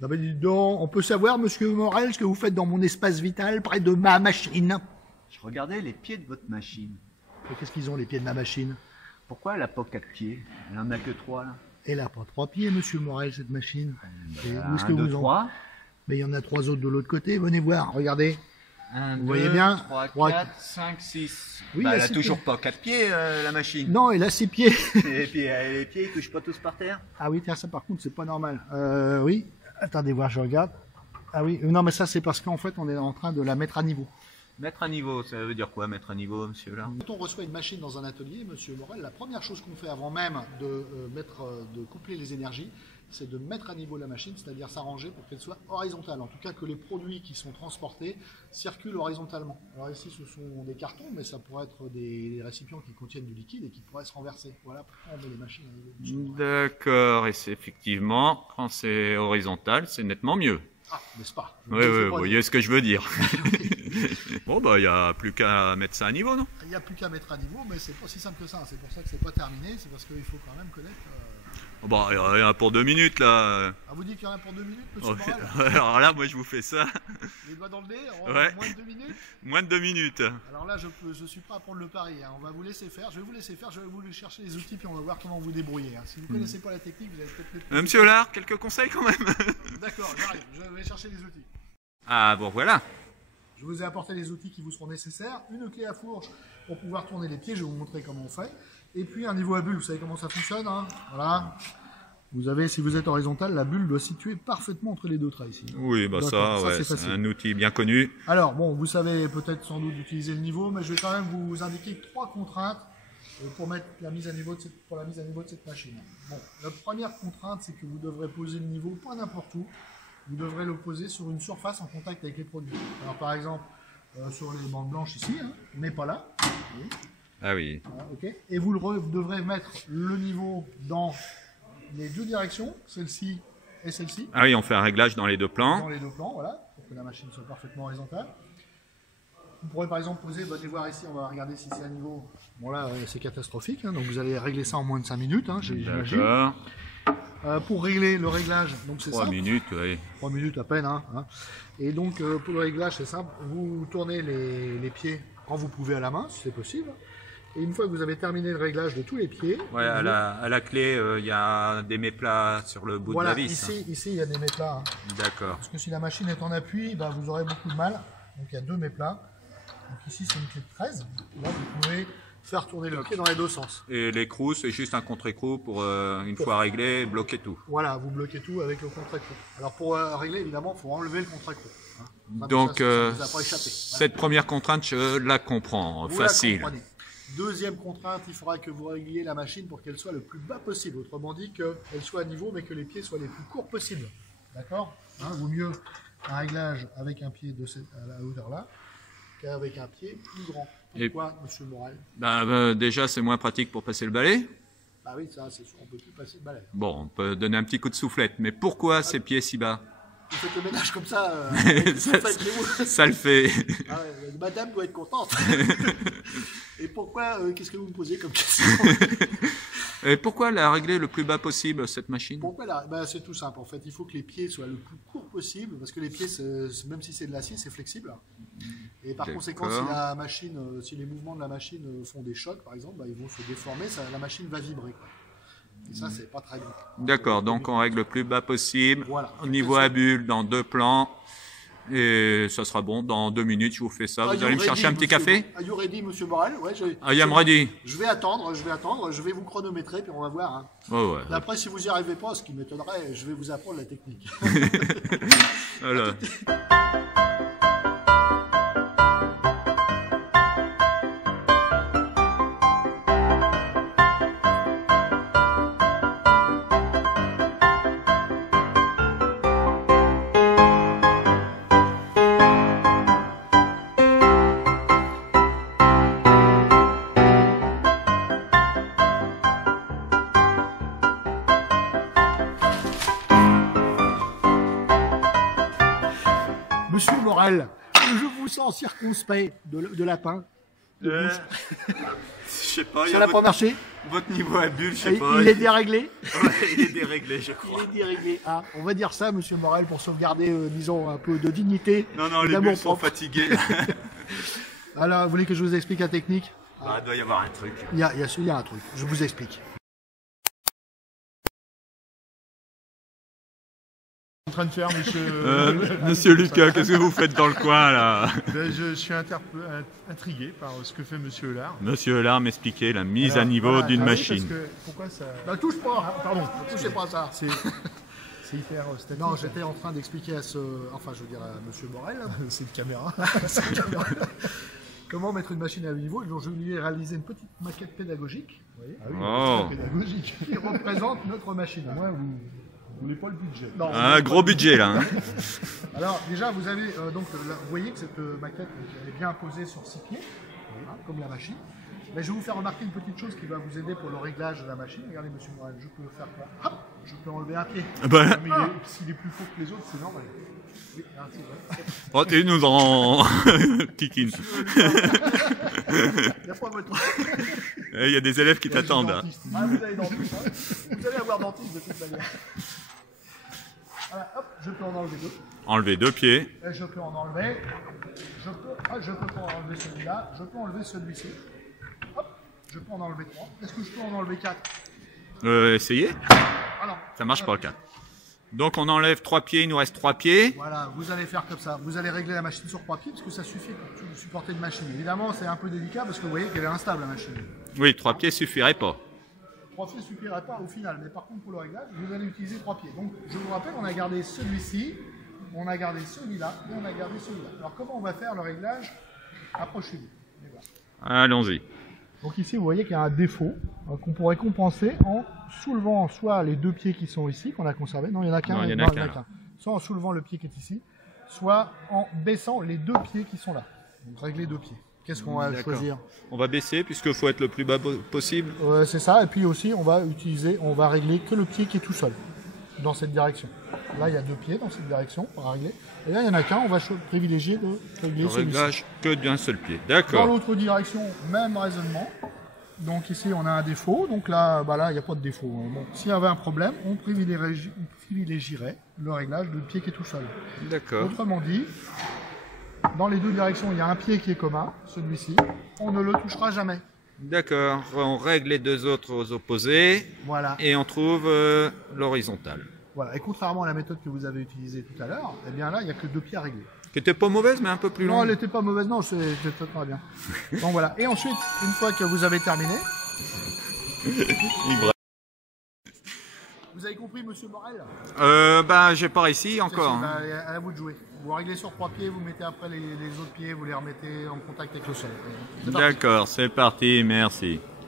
Non mais dis donc, on peut savoir, monsieur Morel, ce que vous faites dans mon espace vital, près de ma machine. Je regardais les pieds de votre machine. Qu'est-ce qu'ils ont, les pieds de ma machine? Pourquoi elle n'a pas 4 pieds? Elle en a que 3 là. Elle a pas 3 pieds, monsieur Morel, cette machine. Et où est-ce 1, que 2, vous en... 3. Mais il y en a 3 autres de l'autre côté, venez voir, regardez. 1, Vous 2, voyez bien 3, 3, 4, 5, 6. Oui, Bah, elle elle a a 6 toujours pieds. pas 4 pieds la machine. Non, elle a 6 pieds. Et puis les pieds ils touchent pas tous par terre. Ah oui, tiens, ça par contre, c'est pas normal. Oui, attendez voir, je regarde. Ah oui, non, mais ça, c'est parce qu'en fait, on est en train de la mettre à niveau. Mettre à niveau, ça veut dire quoi mettre à niveau, monsieur là? Quand on reçoit une machine dans un atelier, monsieur Morel, la première chose qu'on fait avant même de coupler les énergies, c'est de mettre à niveau la machine, c'est-à-dire s'arranger pour qu'elle soit horizontale. En tout cas, que les produits qui sont transportés circulent horizontalement. Alors ici, ce sont des cartons, mais ça pourrait être des récipients qui contiennent du liquide et qui pourraient se renverser. Voilà pourquoi on met les machines à niveau. D'accord, et c'est effectivement, quand c'est horizontal, c'est nettement mieux. Ah, n'est-ce pas? Oui, vous voyez ce que je veux dire. Bon, bah, il n'y a plus qu'à mettre ça à niveau, non? Il n'y a plus qu'à mettre à niveau, mais c'est pas si simple que ça. C'est pour ça que c'est pas terminé. C'est parce qu'il faut quand même connaître. Oh, bah, il y en a pour 2 minutes, là. Ah, vous dites qu'il y en a pour 2 minutes, monsieur Oh, Morel? alors là, moi, je vous fais ça. Les doigts dans le nez, en Ouais. moins de 2 minutes? Moins de 2 minutes. Alors là, je suis prêt à prendre le pari. Hein. On va vous laisser faire. Je vais vous laisser faire. Je vais vous chercher les outils, puis on va voir comment vous débrouiller. Hein. Si vous ne connaissez pas la technique, vous allez peut-être... Monsieur Hollard, quelques conseils quand même? D'accord, j'arrive. Je vais chercher les outils. Ah, bon, voilà. Je vous ai apporté les outils qui vous seront nécessaires. Une clé à fourche pour pouvoir tourner les pieds. Je vais vous montrer comment on fait. Et puis un niveau à bulle. Vous savez comment ça fonctionne, hein? Voilà. Vous avez, si vous êtes horizontal, la bulle doit se situer parfaitement entre les deux traits ici. Oui, bah ça, ouais, c'est c'est facile. un outil bien connu. Alors, bon, vous savez peut-être sans doute utiliser le niveau, mais je vais quand même vous indiquer 3 contraintes pour mettre la mise à niveau de cette machine. Bon, la première contrainte, c'est que vous devrez poser le niveau pas n'importe où. Vous devrez le poser sur une surface en contact avec les produits. Alors, par exemple, sur les bandes blanches ici, hein, mais pas là. Oui. Ah oui. Voilà, ok. Et vous devrez mettre le niveau dans les deux directions, celle-ci et celle-ci. Ah oui, on fait un réglage dans les deux plans. Dans les deux plans, voilà, pour que la machine soit parfaitement horizontale. Vous pourrez par exemple poser, venez voir ici, on va regarder si c'est à niveau. Bon là, c'est catastrophique, hein, donc vous allez régler ça en moins de 5 minutes, hein, j'imagine. D'accord. Pour régler le réglage, donc c'est 3 simple. minutes, oui. 3 minutes à peine. Hein. Et donc pour le réglage, c'est simple, vous tournez les pieds quand vous pouvez à la main, si c'est possible. Et une fois que vous avez terminé le réglage de tous les pieds... Ouais, à la clé, il y a des méplats sur le bout voilà, de la vis. ici il y a des méplats. Hein. D'accord. Parce que si la machine est en appui, bah, vous aurez beaucoup de mal. Donc il y a 2 méplats. Donc ici c'est une clé de 13. Là vous pouvez faire tourner le pied dans les deux sens. Et l'écrou, c'est juste un contre-écrou pour, une fois réglé, bloquer tout. Voilà, vous bloquez tout avec le contre-écrou. Alors pour régler, évidemment, il faut enlever le contre-écrou. Hein. Donc, ça vous a pas échappé. cette première contrainte, je la comprends. Vous Facile. la comprenez. Deuxième contrainte, il faudra que vous régliez la machine pour qu'elle soit le plus bas possible. Autrement dit, qu'elle soit à niveau, mais que les pieds soient les plus courts possibles. D'accord, hein, vaut mieux un réglage avec un pied à la hauteur là, qu'avec un pied plus grand. Pourquoi, monsieur Morel? Déjà, c'est moins pratique pour passer le balai. Bah oui, ça c'est sûr, on peut plus passer le balai. Bon, on peut donner un petit coup de soufflette. Mais pourquoi ces pieds si bas? Vous faites le ménage comme ça, ça le fait. Ah ouais, madame doit être contente. Et pourquoi, qu'est-ce que vous me posez comme question? Et pourquoi la régler le plus bas possible, cette machine? Pourquoi c'est tout simple, en fait, il faut que les pieds soient le plus courts possible, parce que les pieds, même si c'est de l'acier, c'est flexible. Et par conséquent, si les mouvements de la machine font des chocs, par exemple, ils vont se déformer, la machine va vibrer. Et ça, c'est pas très bien. D'accord, donc on règle le plus bas possible, voilà. Au niveau à bulle, dans 2 plans, et ça sera bon, dans 2 minutes, je vous fais ça. Vous allez me chercher un petit café? Are you ready, monsieur Morel? Ouais, I am ready. Je vais attendre, je vais vous chronométrer, puis on va voir. Hein. Oh ouais. Et après, si vous n'y arrivez pas, ce qui m'étonnerait, je vais vous apprendre la technique. Voilà. Monsieur Morel, je vous sens circonspect de lapin. bouche. Je sais pas, Ça n'a pas marché. votre niveau à bulle, je sais pas. Il est déréglé. Ouais, il est déréglé, je crois. Il est déréglé. Ah, on va dire ça, monsieur Morel, pour sauvegarder, disons, un peu de dignité. Non, et les d'amour bulles sont propre. fatiguées. Alors, vous voulez que je vous explique la technique? Ah, il doit y avoir un truc. Il y a un truc. Je vous explique. En train de faire, monsieur. Monsieur Lucas, qu'est-ce que vous faites dans le coin là? Ben, je suis intrigué par ce que fait monsieur Hollard. Monsieur Hollard m'expliquait la mise à Alors, niveau voilà, d'une ah oui, machine. parce que pourquoi ça. Bah, touche pas. Pardon, Touchez pas à ça. C'est hyper statique. Non, j'étais en train d'expliquer à enfin, je veux dire à monsieur Morel, C'est une caméra. comment mettre une machine à haut niveau. Donc, je lui ai réalisé une petite maquette pédagogique, vous voyez, Ah oui, Oh. c'est pédagogique. qui représente notre machine. Moi, vous voulez pas le budget. Non, Un gros budget là. Hein. Alors déjà vous avez donc là, vous voyez que cette maquette donc, elle est bien posée sur 6 pieds, hein, comme la machine. Mais je vais vous faire remarquer une petite chose qui va vous aider pour le réglage de la machine. Regardez monsieur Morel, je peux faire quoi? Hop, je peux enlever un pied. Bah, Mais s'il est plus fort que les autres, c'est normal. Oui, hein, c'est vrai. oh, tu nous en kikine. Il n'y a pas votre... Il y a des élèves qui t'attendent. Là. Ah, vous allez dentiste, hein. Vous allez avoir dentiste de toute manière. Voilà, hop, je peux en enlever deux. Enlever 2 pieds. Et je peux en enlever. Je peux pas enlever celui-là. Je peux enlever celui-ci. Hop, je peux en enlever 3. Est-ce que je peux en enlever 4? Essayez. Ah non. Ça marche pas le 4. Donc on enlève 3 pieds, il nous reste 3 pieds. Voilà, vous allez faire comme ça. Vous allez régler la machine sur 3 pieds parce que ça suffit pour supporter une machine. Évidemment, c'est un peu délicat parce que vous voyez qu'elle est instable la machine. Oui, 3 pieds suffirait pas. 3 pieds suffiraient pas au final. Mais par contre, pour le réglage, vous allez utiliser 3 pieds. Donc, je vous rappelle, on a gardé celui-ci, on a gardé celui-là et on a gardé celui-là. Alors, comment on va faire le réglage? Approchez-vous. Et voilà. Allons-y. Donc ici, vous voyez qu'il y a un défaut qu'on pourrait compenser en soulevant soit les 2 pieds qui sont ici, qu'on a conservés. Non, il n'y en a qu'un. Non, il y en a qu'un. Soit en soulevant le pied qui est ici, soit en baissant les 2 pieds qui sont là. Donc régler 2 pieds. Qu'est-ce qu'on va D'accord. choisir? On va baisser puisqu'il faut être le plus bas possible. C'est ça. Et puis aussi, on va régler que le pied qui est tout seul dans cette direction. Là, il y a 2 pieds dans cette direction à régler. Et là, il n'y en a qu'un. On va privilégier de régler Le celui-ci. réglage que d'un seul pied. Dans D'accord. l'autre direction, même raisonnement. Donc ici, on a un défaut. Donc là, il n'y a pas de défaut. Bon, s'il y avait un problème, on privilégierait le réglage du pied qui est tout seul. D'accord. Autrement dit, dans les 2 directions, il y a un pied qui est commun, celui-ci. On ne le touchera jamais. D'accord. On règle les 2 autres aux opposés Voilà. et on trouve l'horizontale. Voilà. Et contrairement à la méthode que vous avez utilisée tout à l'heure, eh bien là, il n'y a que 2 pieds à régler. Qui était pas mauvaise mais un peu plus Non, longue. elle n'était pas mauvaise, non, c'était très bien. Donc voilà. Et ensuite, une fois que vous avez terminé, vous avez compris, monsieur Morel? J'ai pas réussi encore. Bah, à vous de jouer. Vous réglez sur 3 pieds, vous mettez après les autres pieds, vous les remettez en contact avec le sol. C'est parti. D'accord, c'est parti, merci.